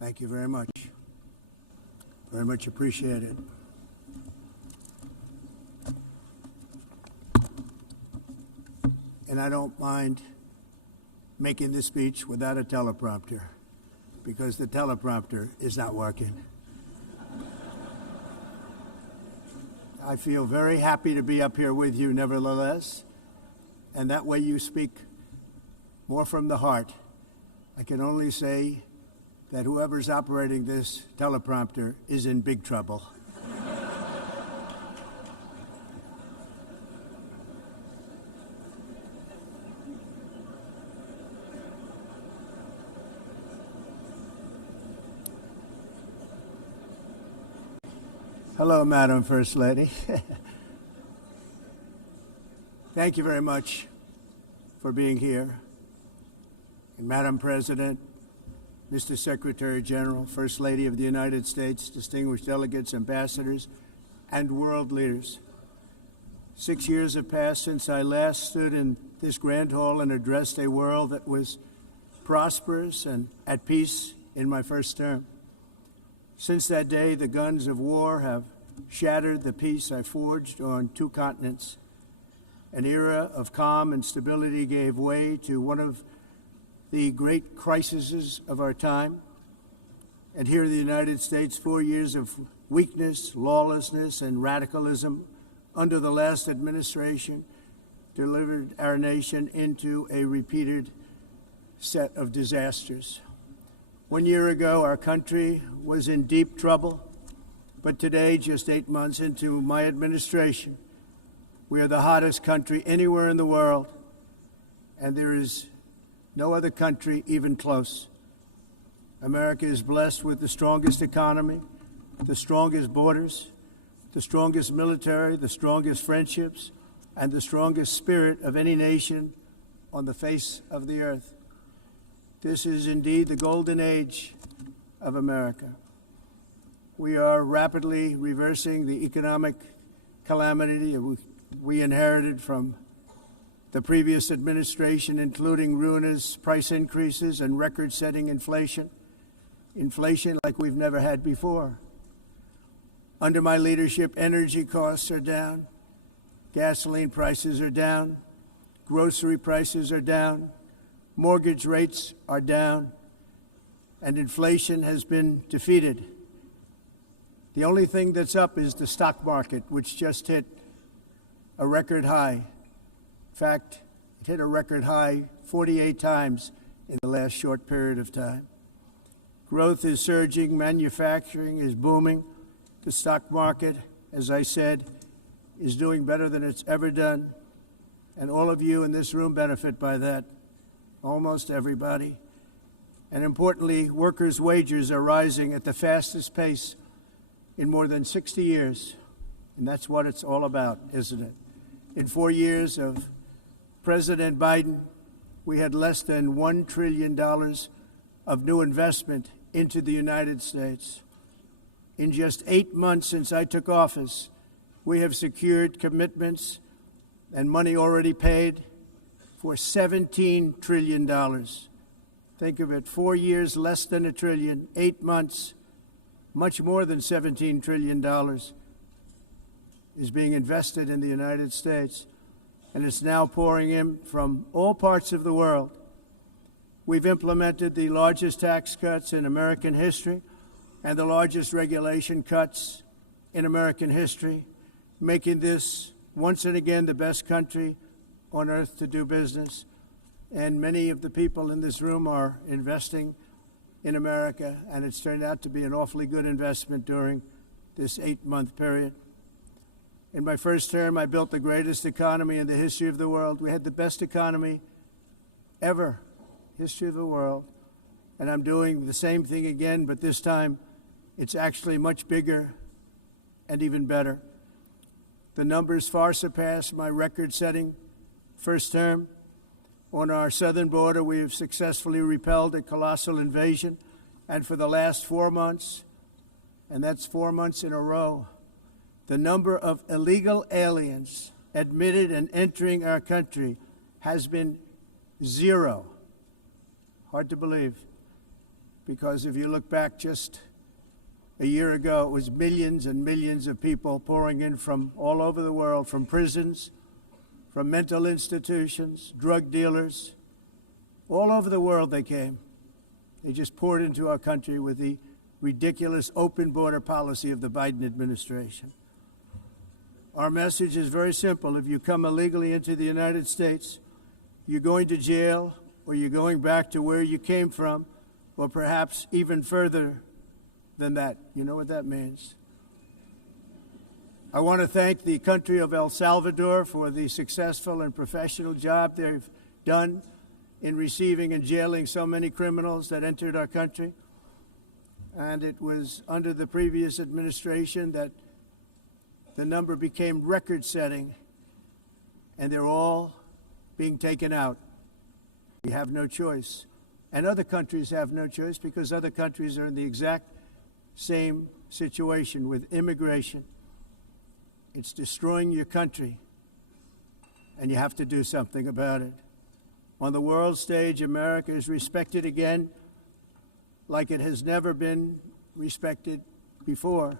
Thank you very much. Very much appreciated. And I don't mind making this speech without a teleprompter, because the teleprompter is not working. I feel very happy to be up here with you nevertheless, and that way you speak more from the heart. I can only say that whoever's operating this teleprompter is in big trouble. Hello, Madam First Lady. Thank you very much for being here. And Madam President, Mr. Secretary General, First Lady of the United States, distinguished delegates, ambassadors, and world leaders. 6 years have passed since I last stood in this grand hall and addressed a world that was prosperous and at peace in my first term. Since that day, the guns of war have shattered the peace I forged on 2 continents. An era of calm and stability gave way to one of the great crises of our time. And here in the United States, 4 years of weakness, lawlessness, and radicalism under the last administration delivered our nation into a repeated set of disasters. 1 year ago, our country was in deep trouble, but today, just 8 months into my administration, we are the hottest country anywhere in the world, and there is no other country even close. America is blessed with the strongest economy, the strongest borders, the strongest military, the strongest friendships, and the strongest spirit of any nation on the face of the earth. This is indeed the golden age of America. We are rapidly reversing the economic calamity we inherited from the previous administration, including ruinous price increases and record-setting inflation like we've never had before. Under my leadership, energy costs are down, gasoline prices are down, grocery prices are down, mortgage rates are down, and inflation has been defeated. The only thing that's up is the stock market, which just hit a record high. In fact, it hit a record high 48 times in the last short period of time. Growth is surging, manufacturing is booming. The stock market, as I said, is doing better than it's ever done. And all of you in this room benefit by that, almost everybody. And importantly, workers' wages are rising at the fastest pace in more than 60 years. And that's what it's all about, isn't it? In 4 years of President Biden, we had less than $1 trillion of new investment into the United States. In just 8 months since I took office, we have secured commitments and money already paid for $17 trillion. Think of it, 4 years, less than $1 trillion, 8 months, much more than $17 trillion is being invested in the United States, and it's now pouring in from all parts of the world. We've implemented the largest tax cuts in American history and the largest regulation cuts in American history, making this once and again the best country on earth to do business. And many of the people in this room are investing in America, and it's turned out to be an awfully good investment during this 8-month period. In my first term, I built the greatest economy in the history of the world. We had the best economy ever, history of the world. And I'm doing the same thing again, but this time it's actually much bigger and even better. The numbers far surpass my record-setting first term. On our southern border, we have successfully repelled a colossal invasion. And for the last 4 months, and that's 4 months in a row, the number of illegal aliens admitted and entering our country has been 0. Hard to believe. because if you look back just a year ago, it was millions and millions of people pouring in from all over the world, from prisons, from mental institutions, drug dealers. All over the world they came. They just poured into our country with the ridiculous open border policy of the Biden administration. Our message is very simple. If you come illegally into the United States, you're going to jail, or you're going back to where you came from, or perhaps even further than that. You know what that means. I want to thank the country of El Salvador for the successful and professional job they've done in receiving and jailing so many criminals that entered our country. And it was under the previous administration that the number became record-setting, and they're all being taken out. We have no choice. And other countries have no choice, because other countries are in the exact same situation with immigration. It's destroying your country, and you have to do something about it. On the world stage, America is respected again like it has never been respected before.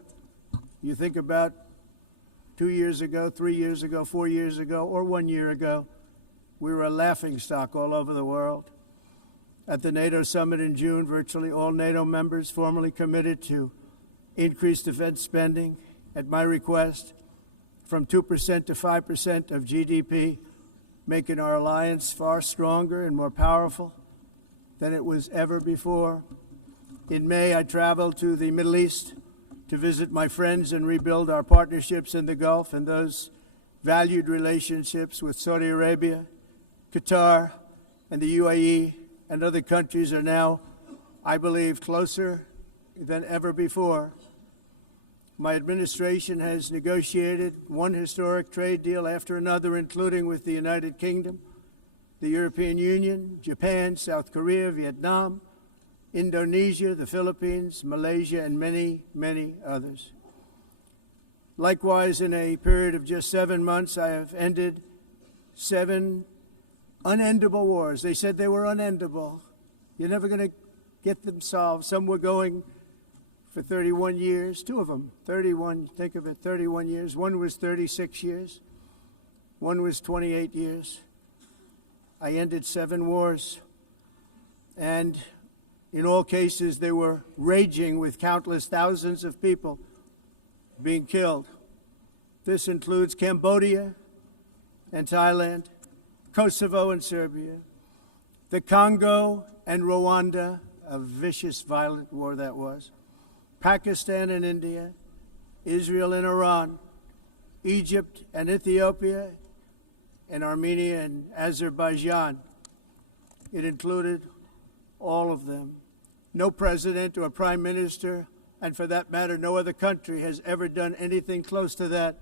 You think about 2 years ago, 3 years ago, 4 years ago, or 1 year ago, we were a laughingstock all over the world. At the NATO summit in June, virtually all NATO members formally committed to increase defense spending, at my request, from 2% to 5% of GDP, making our alliance far stronger and more powerful than it was ever before. In May, I traveled to the Middle East to visit my friends and rebuild our partnerships in the Gulf and those valued relationships with Saudi Arabia, Qatar, and the UAE, and other countries are now, I believe, closer than ever before. My administration has negotiated one historic trade deal after another, including with the United Kingdom, the European Union, Japan, South Korea, Vietnam, Indonesia, the Philippines, Malaysia, and many, many others. Likewise, in a period of just 7 months, I have ended 7 unendable wars. They said they were unendable. You're never going to get them solved. Some were going for 31 years, 2 of them, 31, think of it, 31 years. One was 36 years. One was 28 years. I ended 7 wars. And in all cases, they were raging with countless thousands of people being killed. This includes Cambodia and Thailand, Kosovo and Serbia, the Congo and Rwanda, a vicious, violent war that was, Pakistan and India, Israel and Iran, Egypt and Ethiopia, and Armenia and Azerbaijan. It included all of them. No president or prime minister, and for that matter, no other country has ever done anything close to that.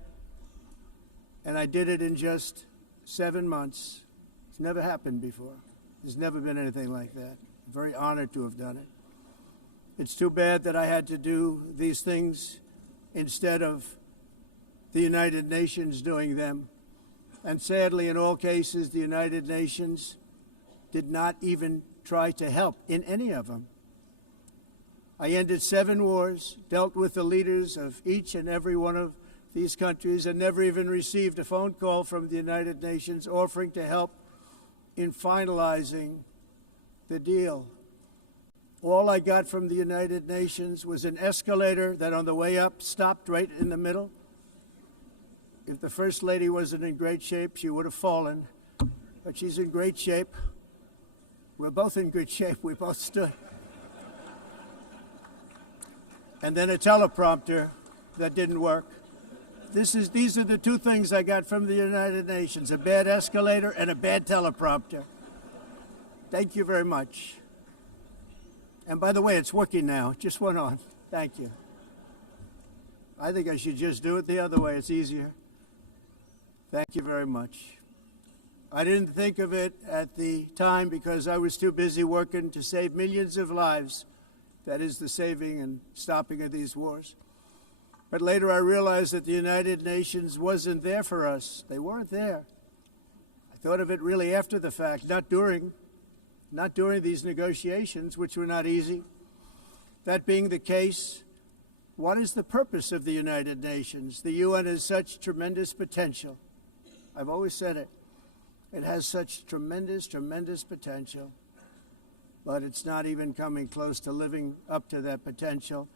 And I did it in just 7 months. It's never happened before. There's never been anything like that. I'm very honored to have done it. It's too bad that I had to do these things instead of the United Nations doing them. And sadly, in all cases, the United Nations did not even try to help in any of them. I ended 7 wars, dealt with the leaders of each and every one of these countries, and never even received a phone call from the United Nations offering to help in finalizing the deal. All I got from the United Nations was an escalator that on the way up stopped right in the middle. If the First Lady wasn't in great shape, she would have fallen, but she's in great shape. We're both in good shape. We both stood. And then a teleprompter that didn't work. These are the 2 things I got from the United Nations, a bad escalator and a bad teleprompter. Thank you very much. And by the way, it's working now. It just went on. Thank you. I think I should just do it the other way. It's easier. Thank you very much. I didn't think of it at the time because I was too busy working to save millions of lives. That is the saving and stopping of these wars. But later I realized that the United Nations wasn't there for us. They weren't there. I thought of it really after the fact, not during these negotiations, which were not easy. That being the case, what is the purpose of the United Nations? The UN has such tremendous potential. I've always said it. It has such tremendous, tremendous potential, but it's not even coming close to living up to that potential.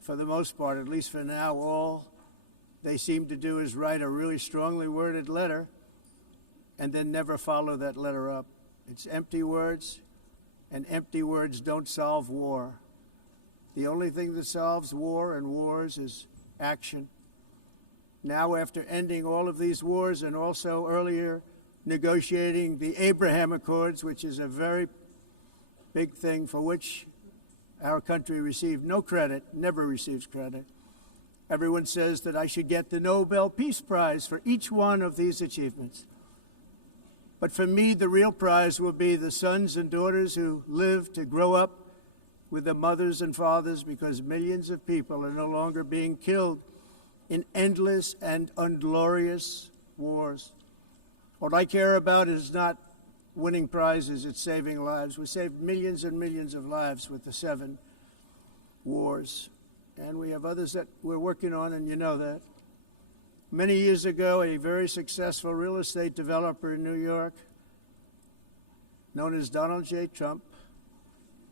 For the most part, at least for now, all they seem to do is write a really strongly worded letter and then never follow that letter up. It's empty words, and empty words don't solve war. The only thing that solves war and wars is action. Now, after ending all of these wars and also earlier negotiating the Abraham Accords, which is a very big thing for which our country received no credit, never receives credit. Everyone says that I should get the Nobel Peace Prize for each one of these achievements. But for me, the real prize will be the sons and daughters who live to grow up with the mothers and fathers, because millions of people are no longer being killed in endless and unglorious wars. What I care about is not winning prizes, it's saving lives. We saved millions and millions of lives with the 7 wars. And we have others that we're working on, and you know that. Many years ago, a very successful real estate developer in New York, known as Donald J. Trump,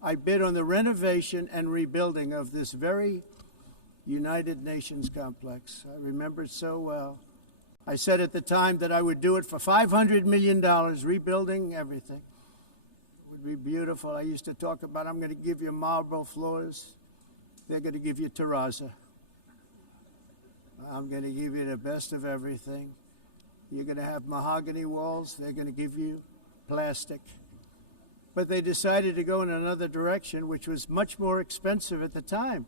I bid on the renovation and rebuilding of this very United Nations complex. I remember it so well. I said at the time that I would do it for $500 million, rebuilding everything. It would be beautiful. I used to talk about, I'm going to give you marble floors. They're going to give you terrazzo. I'm going to give you the best of everything. You're going to have mahogany walls. They're going to give you plastic. But they decided to go in another direction, which was much more expensive at the time,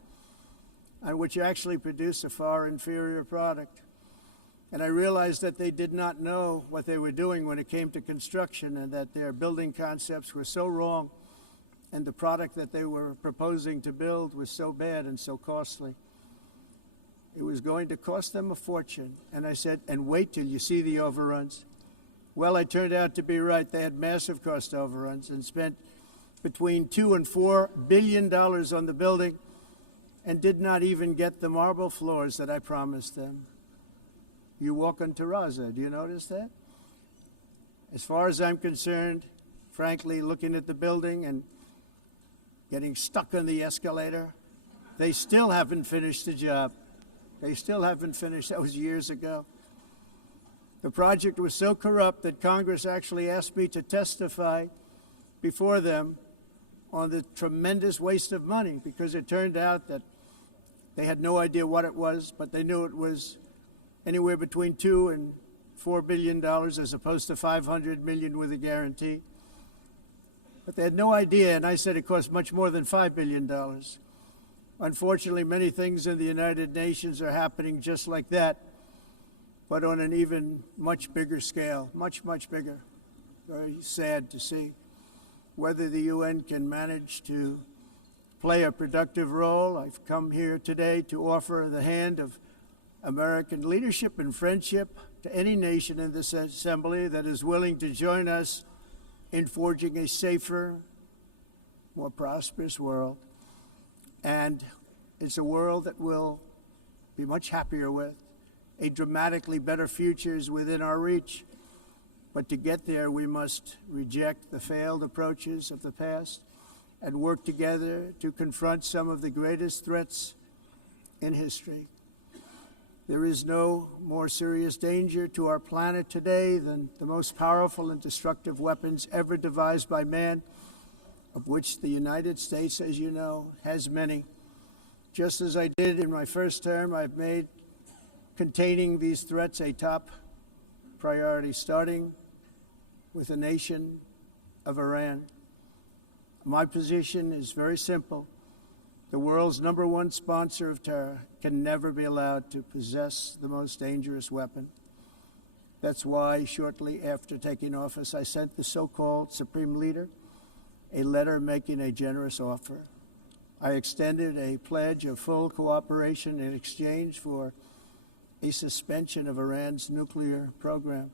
and which actually produced a far inferior product. And I realized that they did not know what they were doing when it came to construction, and that their building concepts were so wrong, and the product that they were proposing to build was so bad and so costly. It was going to cost them a fortune. And I said, and wait till you see the overruns. Well, I turned out to be right. They had massive cost overruns and spent between $2 and $4 billion on the building and did not even get the marble floors that I promised them. You walk on terrazzo. Do you notice that? As far as I'm concerned, frankly, looking at the building and getting stuck on the escalator, they still haven't finished the job. They still haven't finished. That was years ago. The project was so corrupt that Congress actually asked me to testify before them on the tremendous waste of money, because it turned out that they had no idea what it was, but they knew it was anywhere between $2 and $4 billion as opposed to $500 million with a guarantee. But they had no idea, and I said it cost much more than $5 billion. Unfortunately, many things in the United Nations are happening just like that, but on an even much bigger scale, much, much bigger. Very sad to see. Whether the UN can manage to play a productive role, I've come here today to offer the hand of American leadership and friendship to any nation in this assembly that is willing to join us in forging a safer, more prosperous world. And it's a world that we'll be much happier with. A dramatically better future is within our reach. But to get there, we must reject the failed approaches of the past and work together to confront some of the greatest threats in history. There is no more serious danger to our planet today than the most powerful and destructive weapons ever devised by man, of which the United States, as you know, has many. Just as I did in my first term, I've made containing these threats a top priority, starting with the nation of Iran. My position is very simple. The world's #1 sponsor of terror can never be allowed to possess the most dangerous weapon. That's why, shortly after taking office, I sent the so-called Supreme Leader a letter making a generous offer. I extended a pledge of full cooperation in exchange for a suspension of Iran's nuclear program.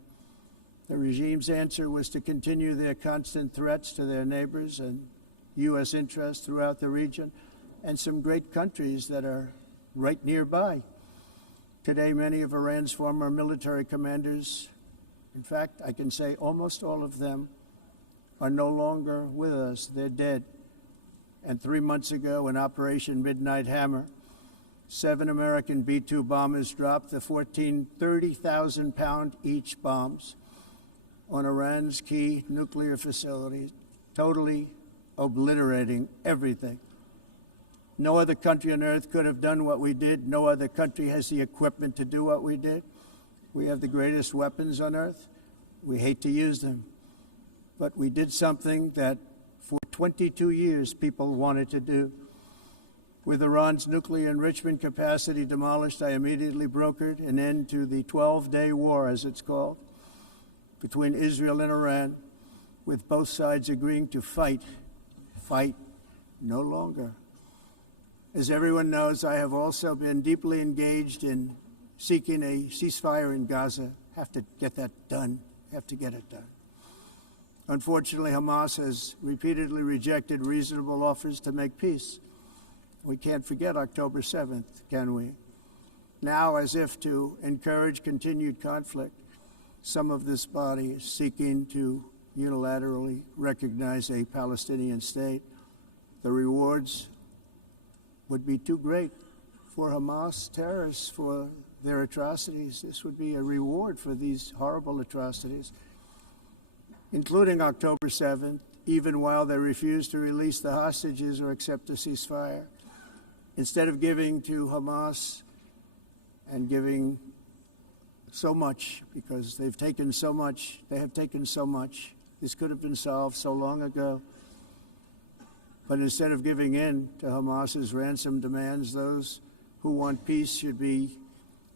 The regime's answer was to continue their constant threats to their neighbors and U.S. interests throughout the region, and some great countries that are right nearby. Today, many of Iran's former military commanders, in fact, I can say almost all of them, are no longer with us. They're dead. And 3 months ago, in Operation Midnight Hammer, 7 American B-2 bombers dropped the 14 30,000-pound each bombs on Iran's key nuclear facilities, totally obliterating everything. No other country on earth could have done what we did. No other country has the equipment to do what we did. We have the greatest weapons on earth. We hate to use them. But we did something that for 22 years people wanted to do. With Iran's nuclear enrichment capacity demolished, I immediately brokered an end to the 12-day war, as it's called, between Israel and Iran, with both sides agreeing to fight no longer. As everyone knows, I have also been deeply engaged in seeking a ceasefire in Gaza. Have to get that done. Have to get it done. Unfortunately, Hamas has repeatedly rejected reasonable offers to make peace. We can't forget October 7th, can we? Now, as if to encourage continued conflict, some of this body is seeking to unilaterally recognize a Palestinian state. The rewards would be too great for Hamas terrorists for their atrocities. This would be a reward for these horrible atrocities, including October 7th, even while they refuse to release the hostages or accept a ceasefire. Instead of giving to Hamas and giving so much, because they've taken so much, they have taken so much. This could have been solved so long ago. But instead of giving in to Hamas's ransom demands, those who want peace should be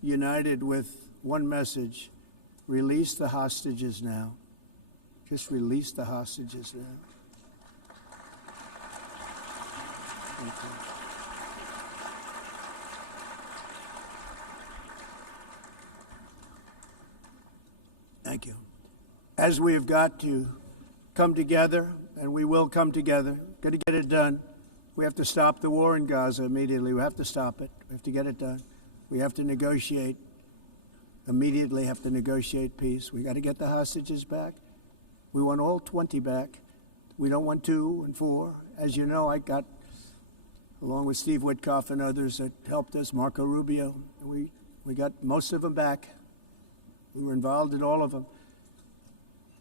united with one message: release the hostages now. Just release the hostages now. Thank you. Thank you. As we have got to come together, and we will come together, got to get it done. We have to stop the war in Gaza immediately. We have to stop it. We have to get it done. We have to negotiate, immediately have to negotiate peace. We got to get the hostages back. We want all 20 back. We don't want 2 and 4. As you know, I got, along with Steve Witkoff and others that helped us, Marco Rubio, we got most of them back. We were involved in all of them.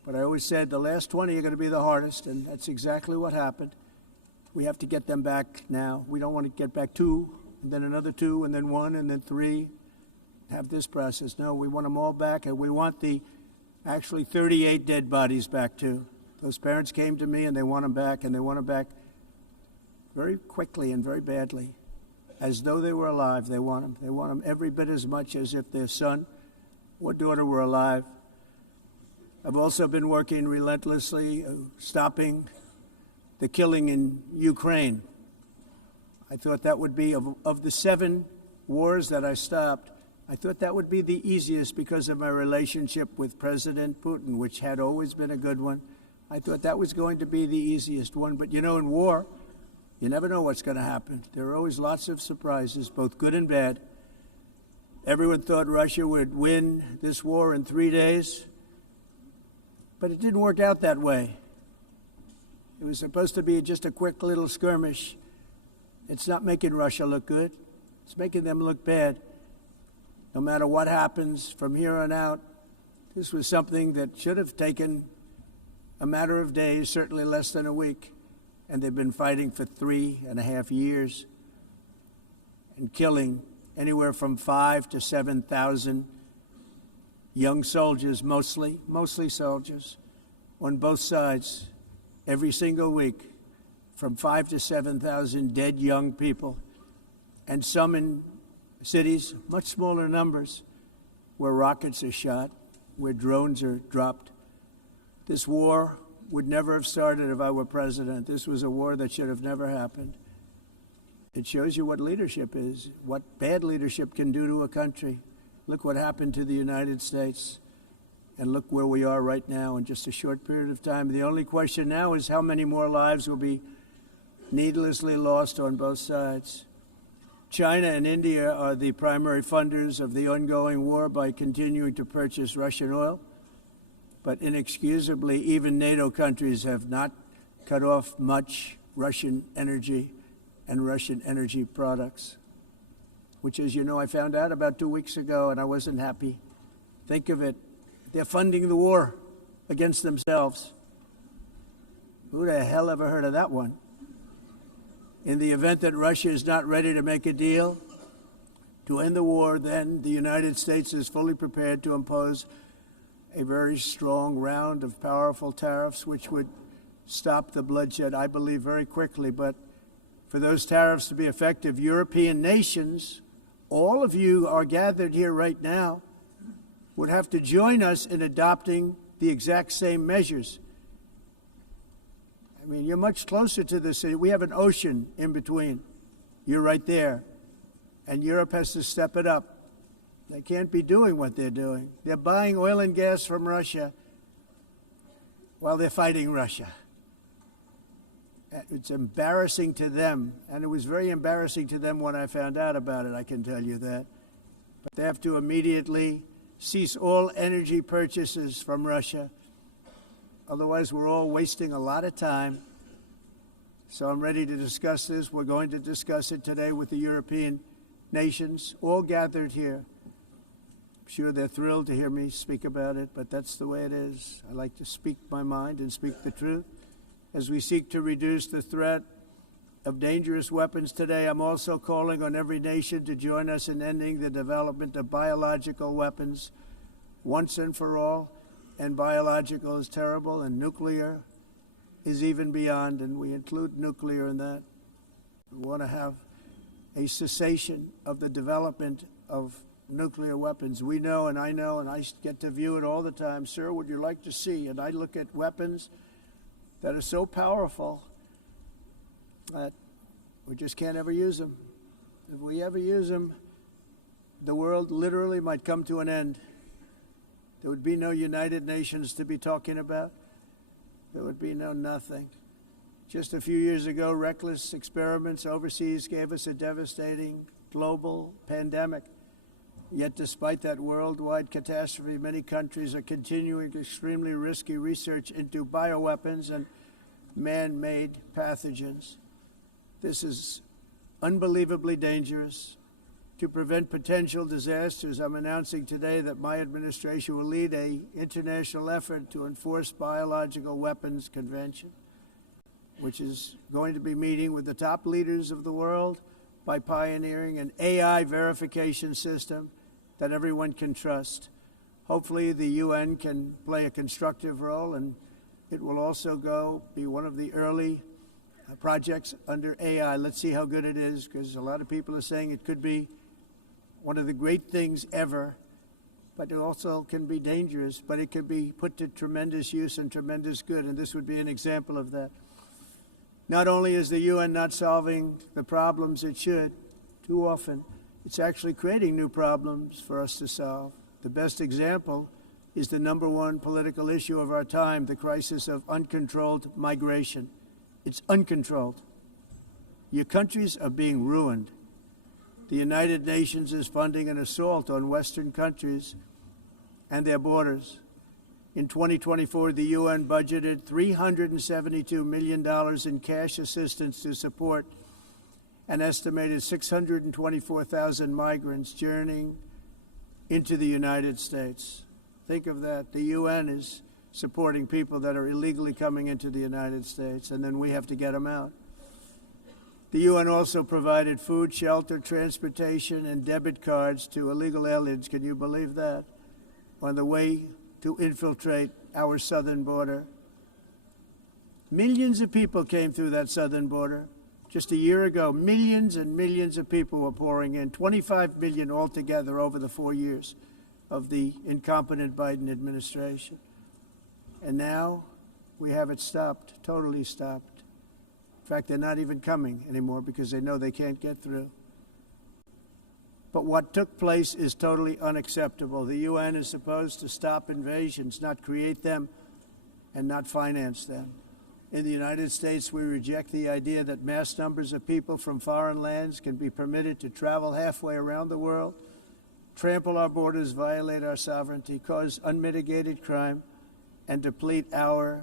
But I always said the last 20 are going to be the hardest, and that's exactly what happened. We have to get them back now. We don't want to get back 2, and then another 2, and then 1, and then 3. Have this process. No, we want them all back, and we want the actually 38 dead bodies back too. Those parents came to me, and they want them back, and they want them back very quickly and very badly, as though they were alive. They want them. They want them every bit as much as if their son or daughter were alive. I've also been working relentlessly, stopping the killing in Ukraine. I thought that would be, of the 7 wars that I stopped, I thought that would be the easiest because of my relationship with President Putin, which had always been a good one. I thought that was going to be the easiest one. But you know, in war, you never know what's going to happen. There are always lots of surprises, both good and bad. Everyone thought Russia would win this war in 3 days, but it didn't work out that way. It was supposed to be just a quick little skirmish. It's not making Russia look good. It's making them look bad. No matter what happens from here on out, this was something that should have taken a matter of days, certainly less than a week. And they've been fighting for 3.5 years and killing anywhere from 5,000 to 7,000 young soldiers, mostly soldiers, on both sides, every single week, from 5,000 to 7,000 dead young people, and some in cities, much smaller numbers, where rockets are shot, where drones are dropped. This war would never have started if I were president. This was a war that should have never happened. It shows you what leadership is, what bad leadership can do to a country. Look what happened to the United States, and look where we are right now in just a short period of time. The only question now is how many more lives will be needlessly lost on both sides. China and India are the primary funders of the ongoing war by continuing to purchase Russian oil. But inexcusably, even NATO countries have not cut off much Russian energy and Russian energy products, which, as you know, I found out about 2 weeks ago, and I wasn't happy. Think of it. They're funding the war against themselves. Who the hell ever heard of that one? In the event that Russia is not ready to make a deal to end the war, then the United States is fully prepared to impose a very strong round of powerful tariffs, which would stop the bloodshed, I believe, very quickly. But for those tariffs to be effective, European nations, all of you are gathered here right now, would have to join us in adopting the exact same measures. I mean, you're much closer to the city. We have an ocean in between. You're right there. And Europe has to step it up. They can't be doing what they're doing. They're buying oil and gas from Russia while they're fighting Russia. It's embarrassing to them, and it was very embarrassing to them when I found out about it, I can tell you that. But they have to immediately cease all energy purchases from Russia. Otherwise, we're all wasting a lot of time. So I'm ready to discuss this. We're going to discuss it today with the European nations, all gathered here. I'm sure they're thrilled to hear me speak about it, but that's the way it is. I like to speak my mind and speak the truth. As we seek to reduce the threat of dangerous weapons today, I'm also calling on every nation to join us in ending the development of biological weapons once and for all. And biological is terrible, and nuclear is even beyond, and we include nuclear in that. We want to have a cessation of the development of nuclear weapons. We know, and I get to view it all the time. Sir, would you like to see? And I look at weapons that are so powerful that we just can't ever use them. If we ever use them, the world literally might come to an end. There would be no United Nations to be talking about. There would be no nothing. Just a few years ago, reckless experiments overseas gave us a devastating global pandemic. Yet despite that worldwide catastrophe, many countries are continuing extremely risky research into bioweapons and man-made pathogens. This is unbelievably dangerous. To prevent potential disasters, I'm announcing today that my administration will lead an international effort to enforce biological weapons convention, which is going to be meeting with the top leaders of the world by pioneering an AI verification system that everyone can trust. Hopefully the UN can play a constructive role, and it will also be one of the early projects under AI. Let's see how good it is, because a lot of people are saying it could be one of the great things ever, but it also can be dangerous, but it can be put to tremendous use and tremendous good, and this would be an example of that. Not only is the UN not solving the problems it should, too often, it's actually creating new problems for us to solve. The best example is the number one political issue of our time, the crisis of uncontrolled migration. It's uncontrolled. Your countries are being ruined. The United Nations is funding an assault on Western countries and their borders. In 2024, the UN budgeted $372 million in cash assistance to support an estimated 624,000 migrants journeying into the United States. Think of that. The UN is supporting people that are illegally coming into the United States, and then we have to get them out. The UN also provided food, shelter, transportation, and debit cards to illegal aliens. Can you believe that? On the way to infiltrate our southern border. Millions of people came through that southern border. Just a year ago, millions and millions of people were pouring in, 25 million altogether over the 4 years of the incompetent Biden administration. And now we have it stopped, totally stopped. In fact, they're not even coming anymore because they know they can't get through. But what took place is totally unacceptable. The UN is supposed to stop invasions, not create them and not finance them. In the United States, we reject the idea that mass numbers of people from foreign lands can be permitted to travel halfway around the world, trample our borders, violate our sovereignty, cause unmitigated crime, and deplete our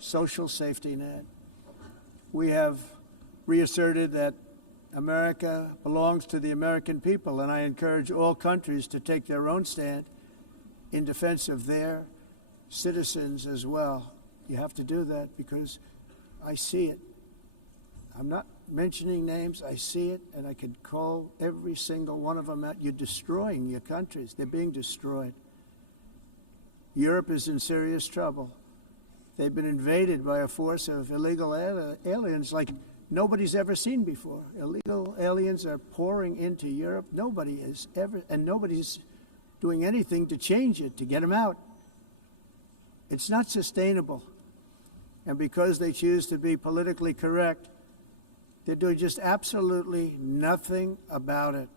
social safety net. We have reasserted that America belongs to the American people, and I encourage all countries to take their own stand in defense of their citizens as well. You have to do that because I see it. I'm not mentioning names. I see it, and I could call every single one of them out. You're destroying your countries. They're being destroyed. Europe is in serious trouble. They've been invaded by a force of illegal aliens like nobody's ever seen before. Illegal aliens are pouring into Europe. Nobody is ever, and nobody's doing anything to change it, to get them out. It's not sustainable. And because they choose to be politically correct, they're doing just absolutely nothing about it.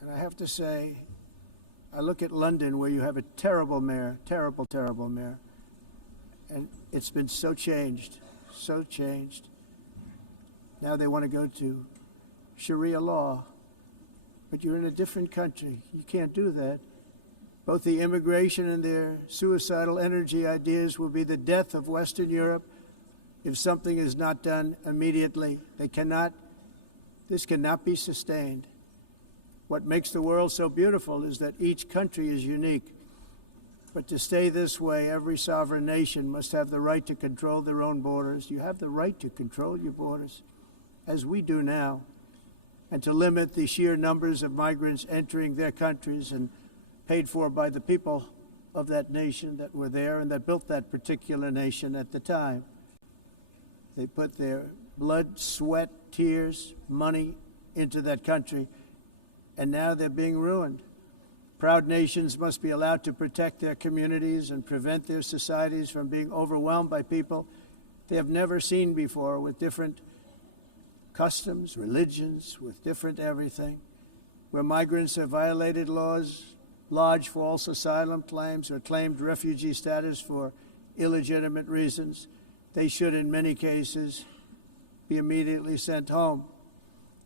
And I have to say, I look at London, where you have a terrible mayor, terrible, terrible mayor, and it's been so changed, so changed. Now they want to go to Sharia law, but you're in a different country. You can't do that. Both the immigration and their suicidal energy ideas will be the death of Western Europe if something is not done immediately. This cannot be sustained. What makes the world so beautiful is that each country is unique. But to stay this way, every sovereign nation must have the right to control their own borders. You have the right to control your borders, as we do now, and to limit the sheer numbers of migrants entering their countries and paid for by the people of that nation that were there and that built that particular nation at the time. They put their blood, sweat, tears, money into that country, and now they're being ruined. Proud nations must be allowed to protect their communities and prevent their societies from being overwhelmed by people they have never seen before, with different customs, religions, with different everything. Where migrants have violated laws, lodged false asylum claims, or claimed refugee status for illegitimate reasons, they should, in many cases, be immediately sent home.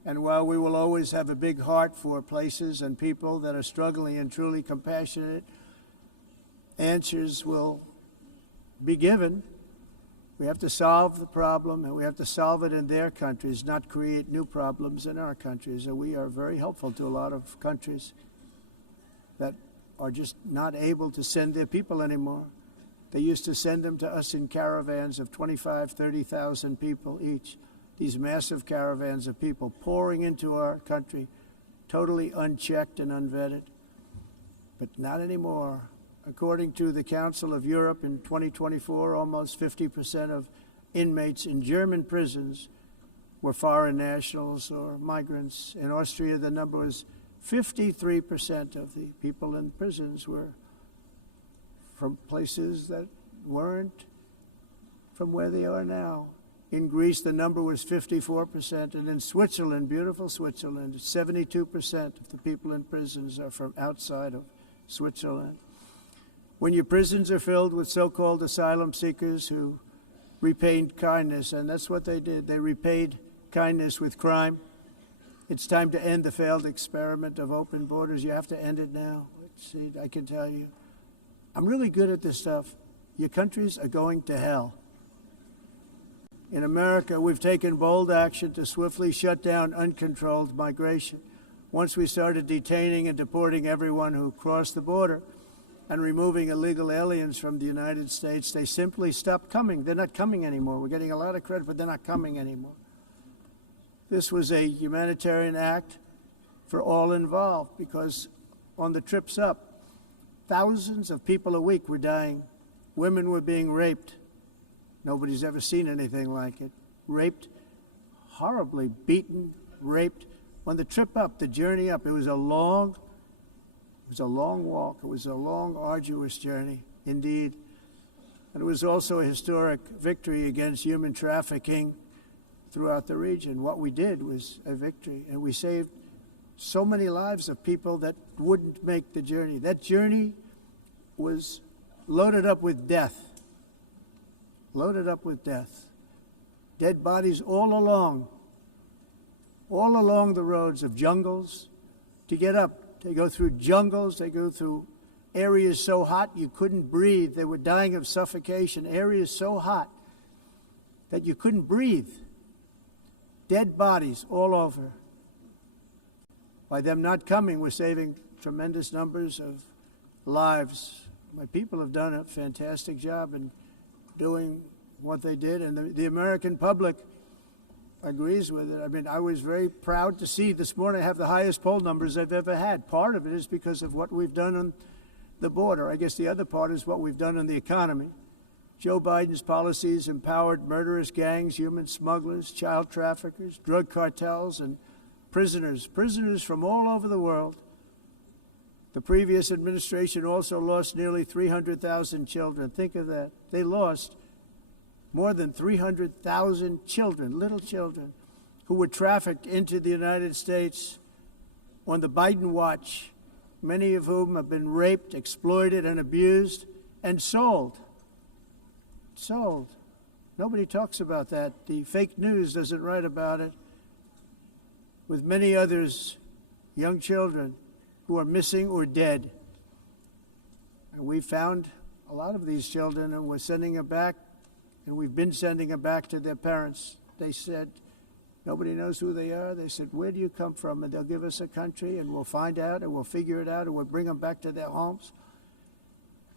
And while we will always have a big heart for places and people that are struggling and truly compassionate, answers will be given. We have to solve the problem, and we have to solve it in their countries, not create new problems in our countries. And we are very helpful to a lot of countries that are just not able to send their people anymore. They used to send them to us in caravans of 25,000, 30,000 people each. These massive caravans of people pouring into our country, totally unchecked and unvetted. But not anymore. According to the Council of Europe, in 2024, almost 50% of inmates in German prisons were foreign nationals or migrants. In Austria, the number was 53% of the people in prisons were from places that weren't from where they are now. In Greece, the number was 54%, and in Switzerland, beautiful Switzerland, 72% of the people in prisons are from outside of Switzerland. When your prisons are filled with so-called asylum seekers who repaid kindness, and that's what they did, they repaid kindness with crime, it's time to end the failed experiment of open borders. You have to end it now. Let's see, I can tell you, I'm really good at this stuff. Your countries are going to hell. In America, we've taken bold action to swiftly shut down uncontrolled migration. Once we started detaining and deporting everyone who crossed the border and removing illegal aliens from the United States, they simply stopped coming. They're not coming anymore. We're getting a lot of credit, but they're not coming anymore. This was a humanitarian act for all involved, because on the trips up, thousands of people a week were dying. Women were being raped. Nobody's ever seen anything like it. Raped, horribly beaten, raped. On the trip up, the journey up, it was a long walk. It was a long, arduous journey, indeed. And it was also a historic victory against human trafficking throughout the region. What we did was a victory, and we saved so many lives of people that wouldn't make the journey. That journey was loaded up with death. loaded up with death. Dead bodies all along the roads of jungles to get up. They go through jungles, they go through areas so hot you couldn't breathe. They were dying of suffocation, areas so hot that you couldn't breathe. Dead bodies all over. By them not coming, we're saving tremendous numbers of lives. My people have done a fantastic job in doing what they did, and the American public agrees with it. I mean, I was very proud to see this morning I have the highest poll numbers I've ever had. Part of it is because of what we've done on the border. I guess the other part is what we've done on the economy. Joe Biden's policies empowered murderous gangs, human smugglers, child traffickers, drug cartels, and prisoners from all over the world. The previous administration also lost nearly 300,000 children. Think of that. They lost more than 300,000 children, little children, who were trafficked into the United States on the Biden watch, many of whom have been raped, exploited, and abused, and sold. Sold. Nobody talks about that. The fake news doesn't write about it. With many others, young children who are missing or dead. And we found a lot of these children, and we're sending them back, and we've been sending them back to their parents. They said, nobody knows who they are. They said, where do you come from? And they'll give us a country, and we'll find out, and we'll figure it out, and we'll bring them back to their homes.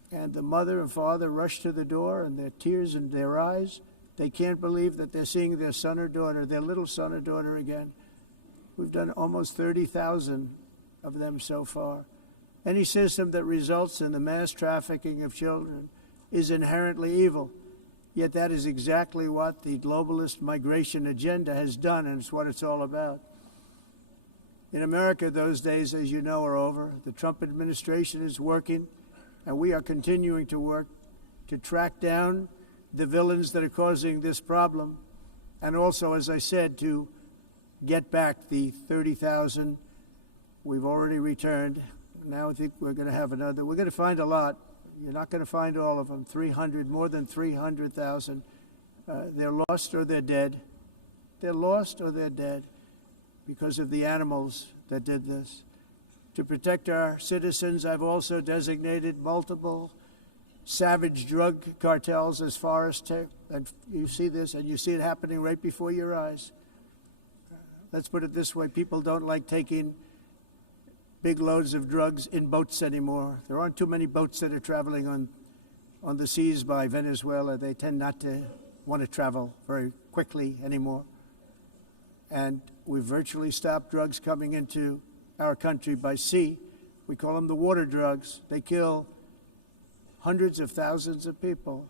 And the mother and father rush to the door, and their tears in their eyes. They can't believe that they're seeing their son or daughter, their little son or daughter again. We've done almost 30,000 of them so far. Any system that results in the mass trafficking of children is inherently evil. Yet that is exactly what the globalist migration agenda has done, and it's what it's all about. In America, those days, as you know, are over. The Trump administration is working, and we are continuing to work to track down the villains that are causing this problem, and also, as I said, to get back the 30,000 we've already returned. Now I think we're going to have another. We're going to find a lot. You're not going to find all of them. 300, more than 300,000. They're lost or they're dead. They're lost or they're dead because of the animals that did this. To protect our citizens, I've also designated multiple savage drug cartels as far as and you see this, and you see it happening right before your eyes. Let's put it this way. People don't like taking big loads of drugs in boats anymore. There aren't too many boats that are traveling on the seas by Venezuela. They tend not to want to travel very quickly anymore. And we've virtually stopped drugs coming into our country by sea. We call them the water drugs. They kill hundreds of thousands of people.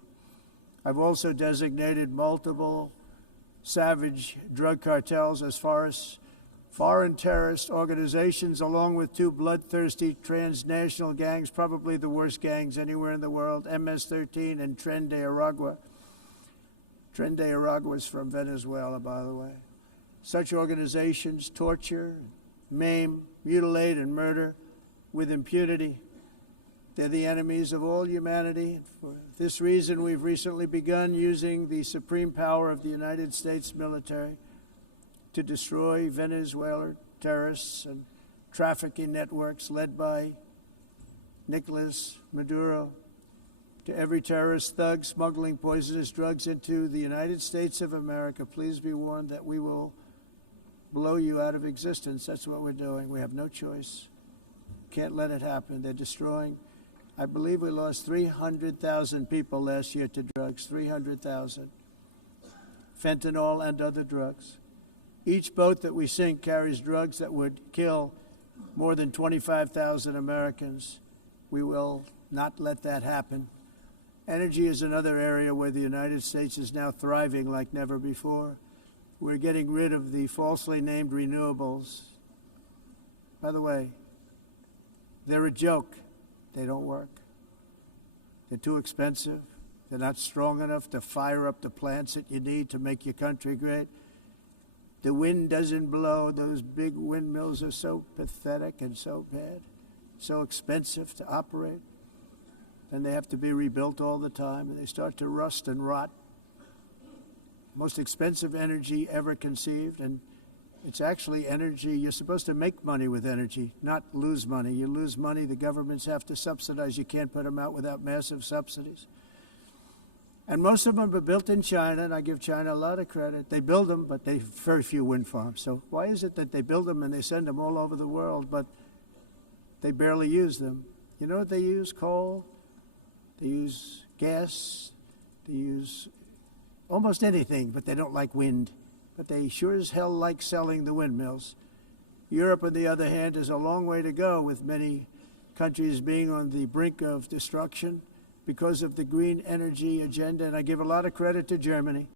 I've also designated multiple savage drug cartels as far as foreign terrorist organizations, along with two bloodthirsty transnational gangs, probably the worst gangs anywhere in the world, MS-13 and Tren de Aragua. Tren de Aragua is from Venezuela, by the way. Such organizations torture, maim, mutilate, and murder with impunity. They're the enemies of all humanity. For this reason, we've recently begun using the supreme power of the United States military to destroy Venezuelan terrorists and trafficking networks led by Nicolas Maduro. To every terrorist thug smuggling poisonous drugs into the United States of America, please be warned that we will blow you out of existence. That's what we're doing. We have no choice. Can't let it happen. They're destroying. I believe we lost 300,000 people last year to drugs, 300,000. Fentanyl and other drugs. Each boat that we sink carries drugs that would kill more than 25,000 Americans. We will not let that happen. Energy is another area where the United States is now thriving like never before. We're getting rid of the falsely named renewables. By the way, they're a joke. They don't work. They're too expensive. They're not strong enough to fire up the plants that you need to make your country great. The wind doesn't blow. Those big windmills are so pathetic and so bad, so expensive to operate. And they have to be rebuilt all the time, and they start to rust and rot. most expensive energy ever conceived, and it's actually energy. You're supposed to make money with energy, not lose money. You lose money, the governments have to subsidize. You can't put them out without massive subsidies. And most of them are built in China, and I give China a lot of credit. They build them, but they have very few wind farms. So why is it that they build them and they send them all over the world, but they barely use them? You know what they use? Coal. They use gas. They use almost anything, but they don't like wind. But they sure as hell like selling the windmills. Europe, on the other hand, is a long way to go, with many countries being on the brink of destruction because of the green energy agenda. And I give a lot of credit to Germany.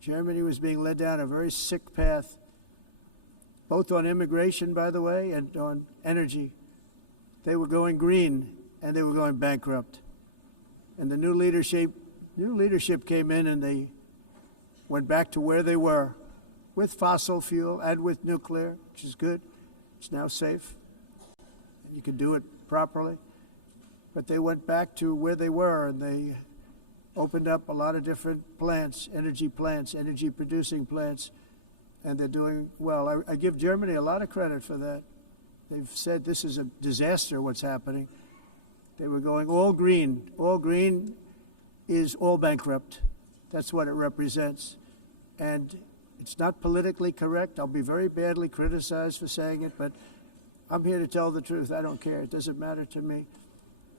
Germany was being led down a very sick path, both on immigration, by the way, and on energy. They were going green, and they were going bankrupt. And the new leadership came in, and they went back to where they were, with fossil fuel and with nuclear, which is good. It's now safe. You can do it properly. But they went back to where they were, and they opened up a lot of different plants, energy-producing plants, and they're doing well. I give Germany a lot of credit for that. They've said this is a disaster, what's happening. They were going all green. All green is all bankrupt. That's what it represents. And it's not politically correct. I'll be very badly criticized for saying it, but I'm here to tell the truth. I don't care. It doesn't matter to me.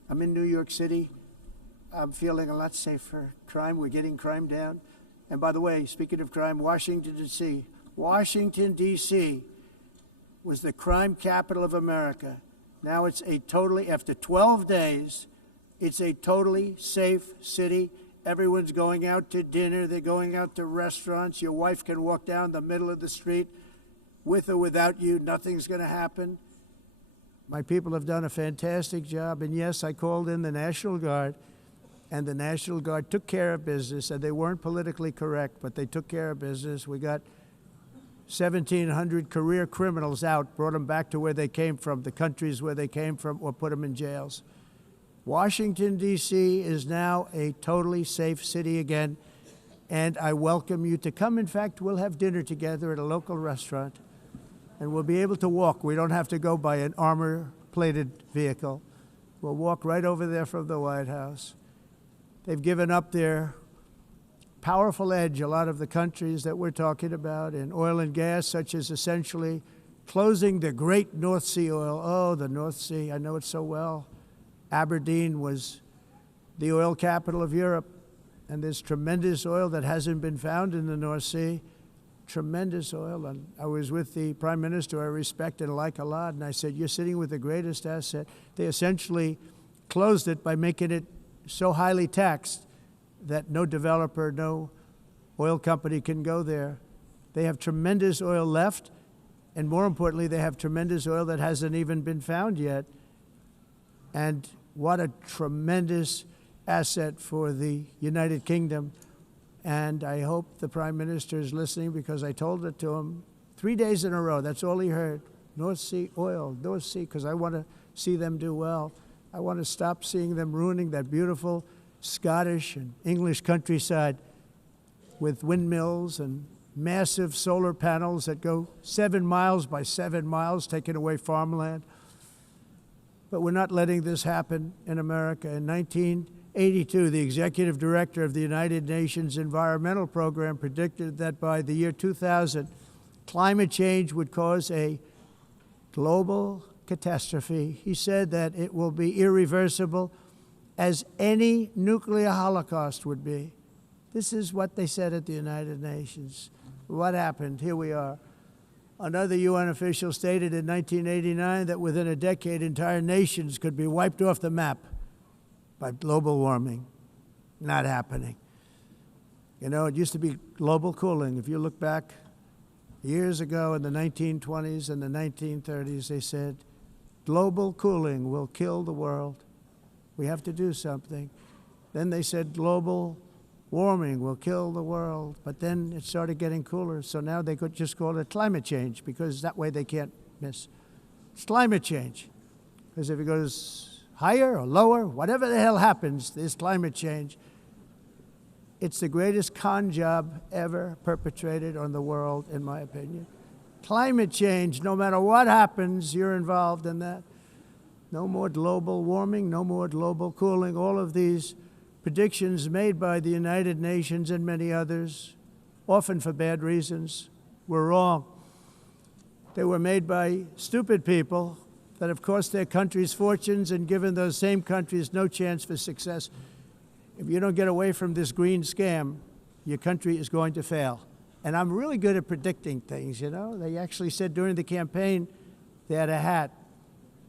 I'm in New York City. I'm feeling a lot safer. Crime, we're getting crime down. And by the way, speaking of crime, Washington, D.C. was the crime capital of America. Now it's after 12 days, it's a totally safe city. Everyone's going out to dinner. They're going out to restaurants. Your wife can walk down the middle of the street with or without you. Nothing's going to happen. My people have done a fantastic job. And yes, I called in the National Guard, and the National Guard took care of business. And they weren't politically correct, but they took care of business. We got 1,700 career criminals out, brought them back to where they came from, the countries where they came from, or put them in jails. Washington, D.C. is now a totally safe city again, and I welcome you to come. In fact, we'll have dinner together at a local restaurant, and we'll be able to walk. We don't have to go by an armor-plated vehicle. We'll walk right over there from the White House. They've given up their powerful edge, a lot of the countries that we're talking about, in oil and gas, such as essentially closing the great North Sea oil. Oh, the North Sea, I know it so well. Aberdeen was the oil capital of Europe, and there's tremendous oil that hasn't been found in the North Sea, tremendous oil. And I was with the Prime Minister I respect and like a lot, and I said, you're sitting with the greatest asset. They essentially closed it by making it so highly taxed that no developer, no oil company can go there. They have tremendous oil left, and more importantly, they have tremendous oil that hasn't even been found yet. And what a tremendous asset for the United Kingdom. And I hope the Prime Minister is listening, because I told it to him 3 days in a row. That's all he heard. North Sea oil, North Sea, because I want to see them do well. I want to stop seeing them ruining that beautiful Scottish and English countryside with windmills and massive solar panels that go 7 miles by 7 miles, taking away farmland. But we're not letting this happen in America. In 1982, the executive director of the United Nations Environmental Program predicted that by the year 2000, climate change would cause a global catastrophe. He said that it will be irreversible, as any nuclear holocaust would be. This is what they said at the United Nations. What happened? Here we are. Another UN official stated in 1989 that within a decade, entire nations could be wiped off the map by global warming. Not happening. You know, it used to be global cooling. If you look back years ago in the 1920s and the 1930s, they said, global cooling will kill the world. We have to do something. Then they said global warming will kill the world, but then it started getting cooler, so now they could just call it climate change, because that way they can't miss. It's climate change, because if it goes higher or lower, whatever the hell happens, there's climate change. It's the greatest con job ever perpetrated on the world, in my opinion. Climate change, no matter what happens, you're involved in that. No more global warming, no more global cooling. All of these predictions made by the United Nations and many others, often for bad reasons, were wrong. They were made by stupid people that have cost their countries fortunes and given those same countries no chance for success. If you don't get away from this green scam, your country is going to fail. And I'm really good at predicting things, you know. They actually said during the campaign they had a hat,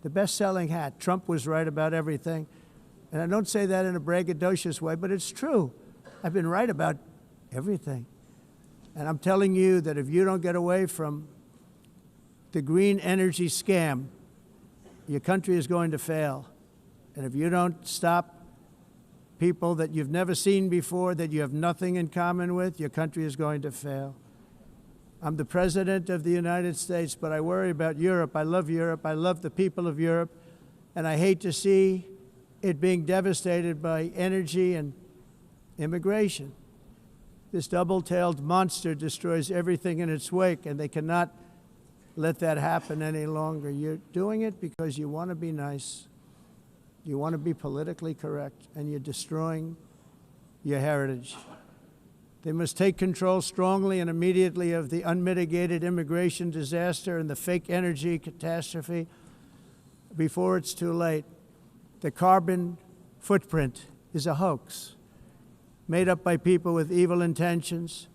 the best-selling hat. Trump was right about everything. And I don't say that in a braggadocious way, but it's true. I've been right about everything. And I'm telling you that if you don't get away from the green energy scam, your country is going to fail. And if you don't stop people that you've never seen before, that you have nothing in common with, your country is going to fail. I'm the President of the United States, but I worry about Europe. I love Europe. I love the people of Europe. And I hate to see it being devastated by energy and immigration. This double-tailed monster destroys everything in its wake, and they cannot let that happen any longer. You're doing it because you want to be nice. You want to be politically correct, and you're destroying your heritage. They must take control strongly and immediately of the unmitigated immigration disaster and the fake energy catastrophe before it's too late. The carbon footprint is a hoax made up by people with evil intentions,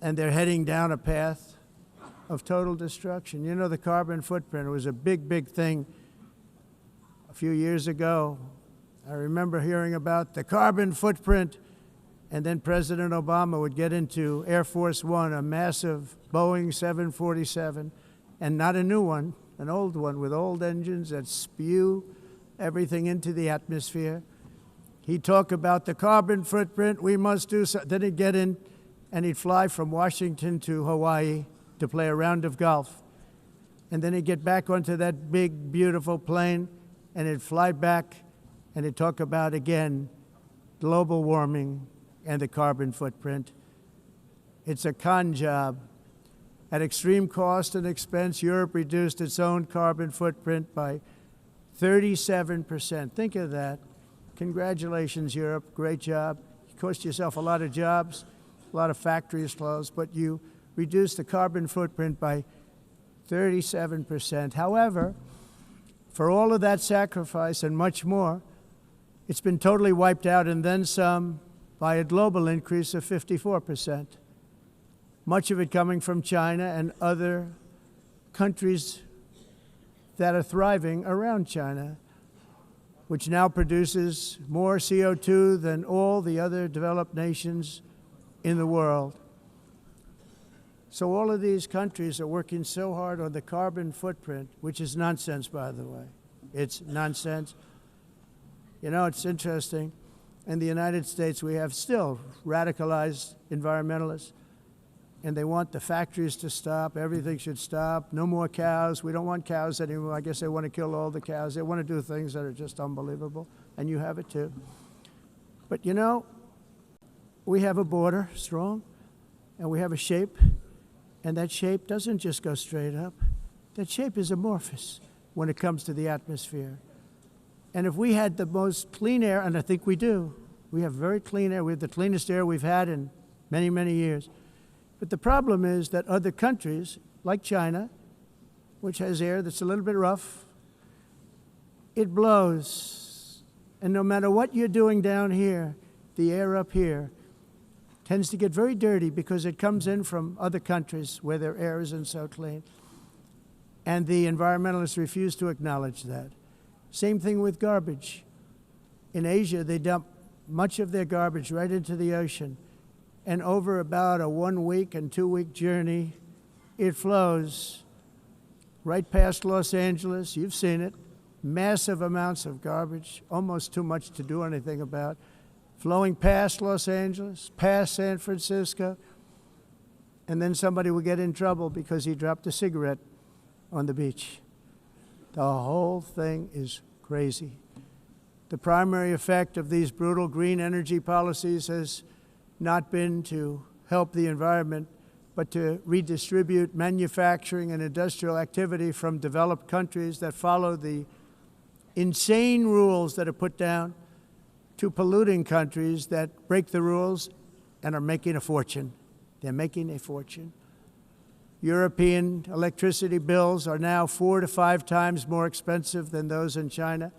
and they're heading down a path of total destruction. You know, the carbon footprint, it was a big, big thing a few years ago. I remember hearing about the carbon footprint, and then President Obama would get into Air Force One, a massive Boeing 747, and not a new one, an old one with old engines that spew everything into the atmosphere. He'd talk about the carbon footprint, we must do so. Then he'd get in and he'd fly from Washington to Hawaii to play a round of golf. And then he'd get back onto that big, beautiful plane and he'd fly back and he'd talk about, again, global warming and the carbon footprint. It's a con job. At extreme cost and expense, Europe reduced its own carbon footprint by 37%. Think of that. Congratulations, Europe. Great job. You cost yourself a lot of jobs, a lot of factories closed, but you reduced the carbon footprint by 37%. However, for all of that sacrifice and much more, it's been totally wiped out and then some by a global increase of 54%. Much of it coming from China and other countries that are thriving around China, which now produces more CO2 than all the other developed nations in the world. So all of these countries are working so hard on the carbon footprint, which is nonsense, by the way. It's nonsense. You know, it's interesting. In the United States, we have still radicalized environmentalists, and they want the factories to stop. Everything should stop. No more cows. We don't want cows anymore. I guess they want to kill all the cows. They want to do things that are just unbelievable, and you have it too. But you know, we have a border, strong, and we have a shape, and that shape doesn't just go straight up. That shape is amorphous when it comes to the atmosphere. And if we had the most clean air, and I think we do, we have very clean air. We have the cleanest air we've had in many, many years. But the problem is that other countries, like China, which has air that's a little bit rough, it blows. And no matter what you're doing down here, the air up here tends to get very dirty because it comes in from other countries where their air isn't so clean. And the environmentalists refuse to acknowledge that. Same thing with garbage. In Asia, they dump much of their garbage right into the ocean. And over about a 1 week and 2 week journey, it flows right past Los Angeles. You've seen it. Massive amounts of garbage, almost too much to do anything about, flowing past Los Angeles, past San Francisco, and then somebody will get in trouble because he dropped a cigarette on the beach. The whole thing is crazy. The primary effect of these brutal green energy policies has not been to help the environment, but to redistribute manufacturing and industrial activity from developed countries that follow the insane rules that are put down to polluting countries that break the rules and are making a fortune. They're making a fortune. European electricity bills are now 4 to 5 times more expensive than those in China,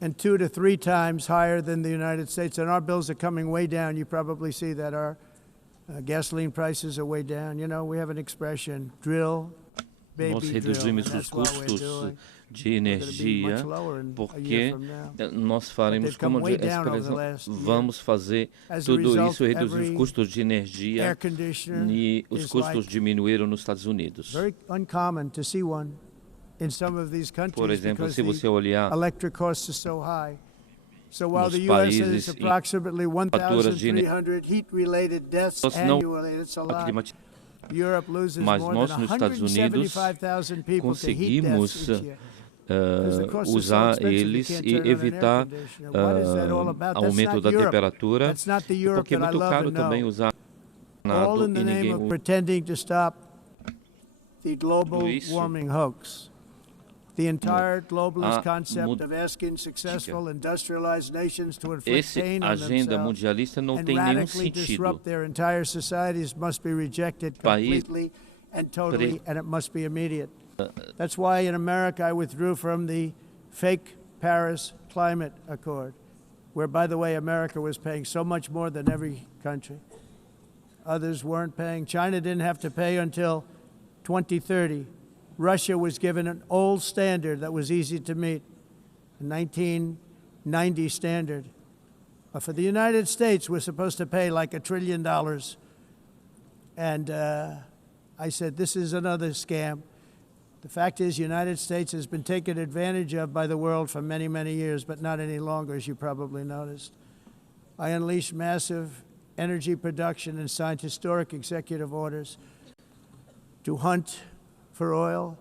and 2 to 3 times higher than the United States. And our bills are coming way down. You probably see that our gasoline prices are way down. You know, we have an expression, drill, Nós baby, drill, reduzimos and os that's what we're custos doing. de energia porque nós faremos, como a expressão, vamos fazer tudo isso, reduzir os custos de energia, e os custos diminuíram nos Estados Unidos. Por exemplo, se você olhar nos países em faturas de energia, mas nós nos Estados Unidos conseguimos usar eles e evitar aumento da temperatura, porque é muito caro também usar nada e ninguém usa isso. The entire globalist concept of asking successful industrialized nations to inflict pain on themselves and radically disrupt their entire societies must be rejected completely and totally, and it must be immediate. That's why in America I withdrew from the fake Paris Climate Accord, where, by the way, America was paying so much more than every country. Others weren't paying. China didn't have to pay until 2030. Russia was given an old standard that was easy to meet, a 1990 standard. But for the United States, we're supposed to pay like $1 trillion. And I said, this is another scam. The fact is, the United States has been taken advantage of by the world for many, many years, but not any longer, as you probably noticed. I unleashed massive energy production and signed historic executive orders to hunt for oil,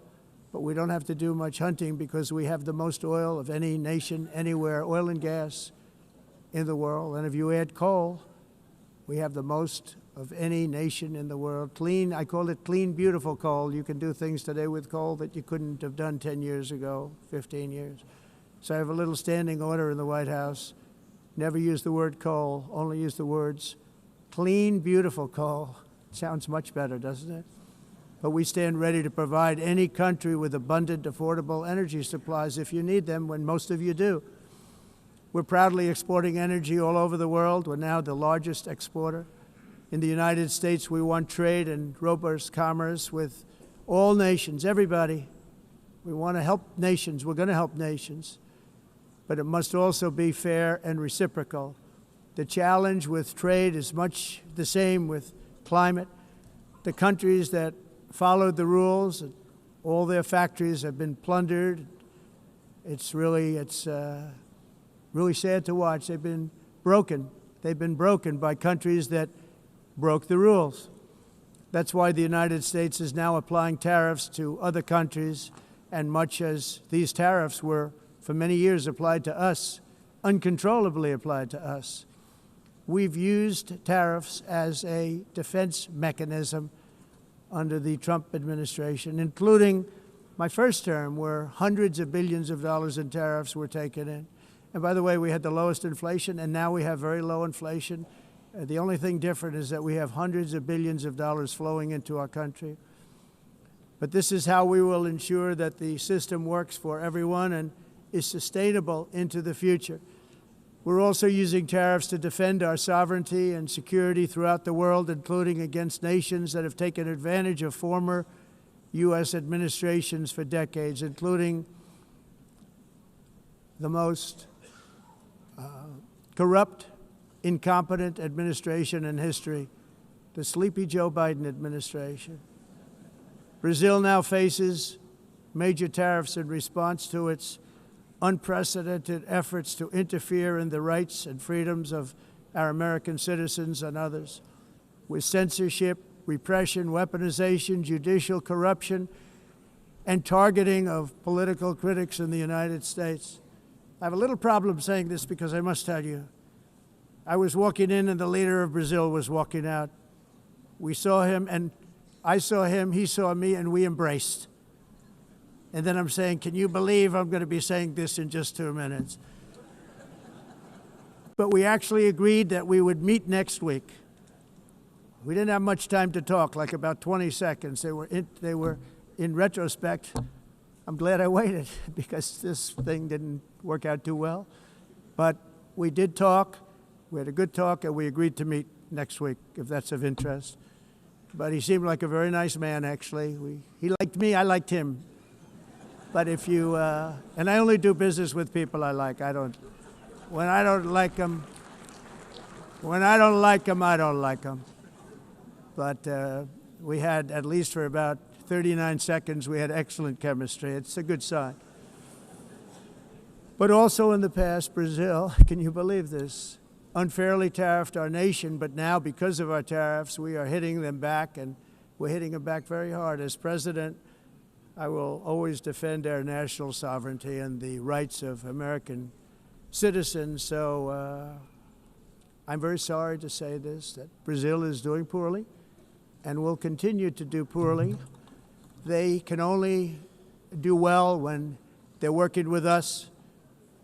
but we don't have to do much hunting because we have the most oil of any nation anywhere, oil and gas in the world. And if you add coal, we have the most of any nation in the world. Clean, I call it clean, beautiful coal. You can do things today with coal that you couldn't have done 10 years ago, 15 years. So I have a little standing order in the White House. Never use the word coal, only use the words clean, beautiful coal. Sounds much better, doesn't it? But we stand ready to provide any country with abundant, affordable energy supplies if you need them, when most of you do. We're proudly exporting energy all over the world. We're now the largest exporter. In the United States, we want trade and robust commerce with all nations, everybody. We want to help nations. We're going to help nations. But it must also be fair and reciprocal. The challenge with trade is much the same with climate. The countries that followed the rules, all their factories have been plundered. It's really sad to watch. They've been broken. They've been broken by countries that broke the rules. That's why the United States is now applying tariffs to other countries, and much as these tariffs were for many years applied to us, uncontrollably applied to us. We've used tariffs as a defense mechanism under the Trump administration, including my first term, where hundreds of billions of dollars in tariffs were taken in. And by the way, we had the lowest inflation, and now we have very low inflation. The only thing different is that we have hundreds of billions of dollars flowing into our country. But this is how we will ensure that the system works for everyone and is sustainable into the future. We're also using tariffs to defend our sovereignty and security throughout the world, including against nations that have taken advantage of former U.S. administrations for decades, including the most corrupt, incompetent administration in history, the sleepy Joe Biden administration. Brazil now faces major tariffs in response to its unprecedented efforts to interfere in the rights and freedoms of our American citizens and others, with censorship, repression, weaponization, judicial corruption, and targeting of political critics in the United States. I have a little problem saying this because I must tell you, I was walking in and the leader of Brazil was walking out. We saw him and I saw him, he saw me, and we embraced. And then I'm saying, can you believe I'm going to be saying this in just 2 minutes? But we actually agreed that we would meet next week. We didn't have much time to talk, like about 20 seconds. They were in retrospect, I'm glad I waited because this thing didn't work out too well. But we did talk, we had a good talk, and we agreed to meet next week, if that's of interest. But he seemed like a very nice man, actually. He liked me, I liked him. But if you, and I only do business with people I like. When I don't like them, I don't like them. But we had, at least for about 39 seconds, we had excellent chemistry. It's a good sign. But also in the past, Brazil, can you believe this, unfairly tariffed our nation, but now because of our tariffs, we are hitting them back, and we're hitting them back very hard. As president, I will always defend our national sovereignty and the rights of American citizens. So I'm very sorry to say this, that Brazil is doing poorly and will continue to do poorly. They can only do well when they're working with us.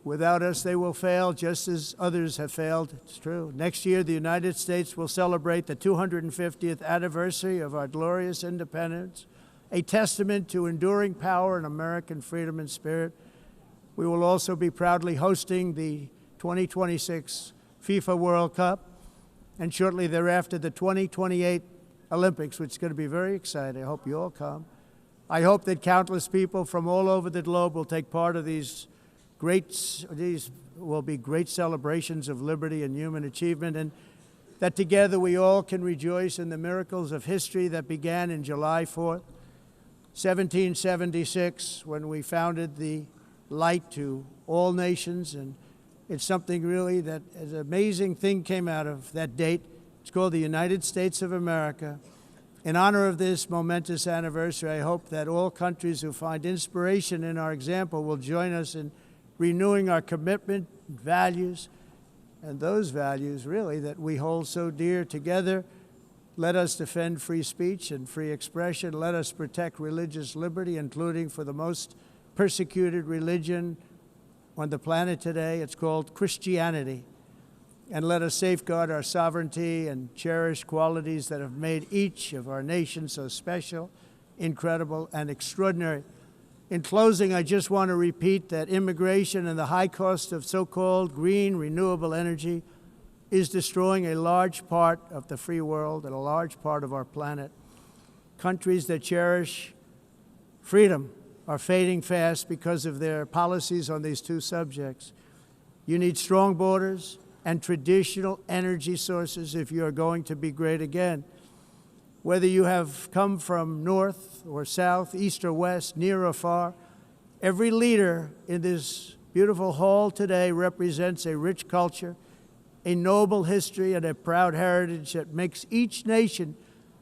Without us, they will fail, just as others have failed. It's true. Next year, the United States will celebrate the 250th anniversary of our glorious independence, a testament to enduring power and American freedom and spirit. We will also be proudly hosting the 2026 FIFA World Cup, and shortly thereafter, the 2028 Olympics, which is going to be very exciting. I hope you all come. I hope that countless people from all over the globe will take part of these will be great celebrations of liberty and human achievement, and that together we all can rejoice in the miracles of history that began in July 4th, 1776, when we founded the light to all nations. And it's something really that an amazing thing came out of that date. It's called the United States of America. In honor of this momentous anniversary, I hope that all countries who find inspiration in our example will join us in renewing our commitment, values, and those values, really, that we hold so dear. Together, let us defend free speech and free expression. Let us protect religious liberty, including for the most persecuted religion on the planet today. It's called Christianity. And let us safeguard our sovereignty and cherish qualities that have made each of our nations so special, incredible, and extraordinary. In closing, I just want to repeat that immigration and the high cost of so-called green renewable energy is destroying a large part of the free world and a large part of our planet. Countries that cherish freedom are fading fast because of their policies on these two subjects. You need strong borders and traditional energy sources if you are going to be great again. Whether you have come from north or south, east or west, near or far, every leader in this beautiful hall today represents a rich culture, a noble history, and a proud heritage that makes each nation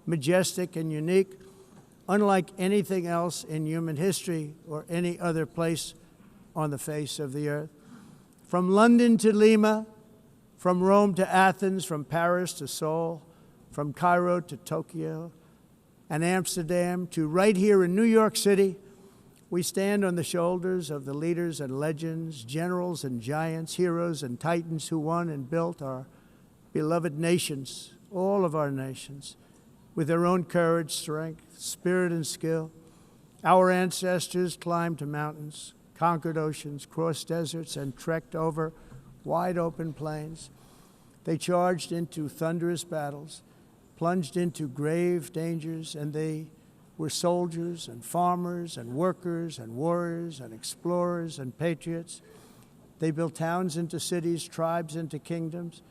majestic and unique, unlike anything else in human history or any other place on the face of the earth. From London to Lima, from Rome to Athens, from Paris to Seoul, from Cairo to Tokyo and Amsterdam to right here in New York City, we stand on the shoulders of the leaders and legends, generals and giants, heroes and titans who won and built our beloved nations, all of our nations, with their own courage, strength, spirit, and skill. Our ancestors climbed mountains, conquered oceans, crossed deserts, and trekked over wide open plains. They charged into thunderous battles, plunged into grave dangers, and they were soldiers and farmers and workers and warriors and explorers and patriots. They built towns into cities, tribes into kingdoms,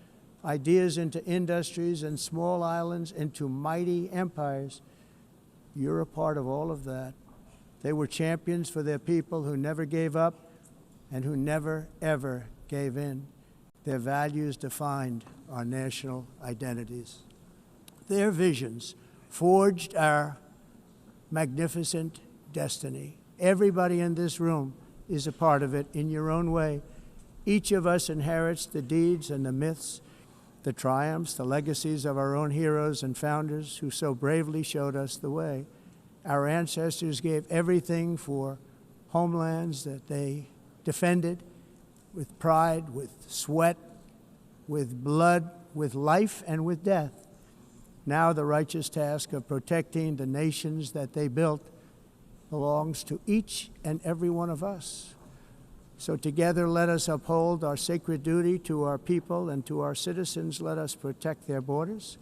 ideas into industries, and small islands into mighty empires. You're a part of all of that. They were champions for their people who never gave up and who never, ever gave in. Their values defined our national identities. Their visions forged our magnificent destiny. Everybody in this room is a part of it in your own way. Each of us inherits the deeds and the myths the triumphs, the legacies of our own heroes and founders who so bravely showed us the way. Our ancestors gave everything for homelands that they defended with pride, with sweat, with blood, with life, and with death. Now the righteous task of protecting the nations that they built belongs to each and every one of us. So together let us uphold our sacred duty to our people and to our citizens. Let us protect their borders,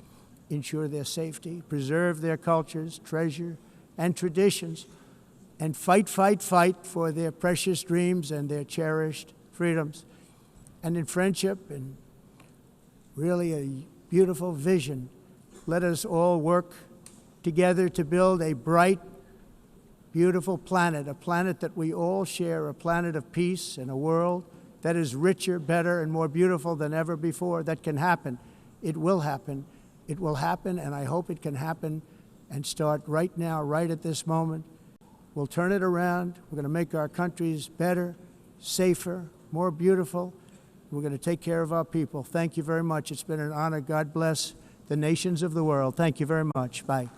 ensure their safety, preserve their cultures, treasure, and traditions, and fight, fight, fight for their precious dreams and their cherished freedoms. And in friendship and really a beautiful vision, let us all work together to build a bright, beautiful planet, a planet that we all share, a planet of peace and a world that is richer, better, and more beautiful than ever before. That can happen. It will happen. It will happen, and I hope it can happen and start right now, right at this moment. We'll turn it around. We're going to make our countries better, safer, more beautiful. We're going to take care of our people. Thank you very much. It's been an honor. God bless the nations of the world. Thank you very much. Bye.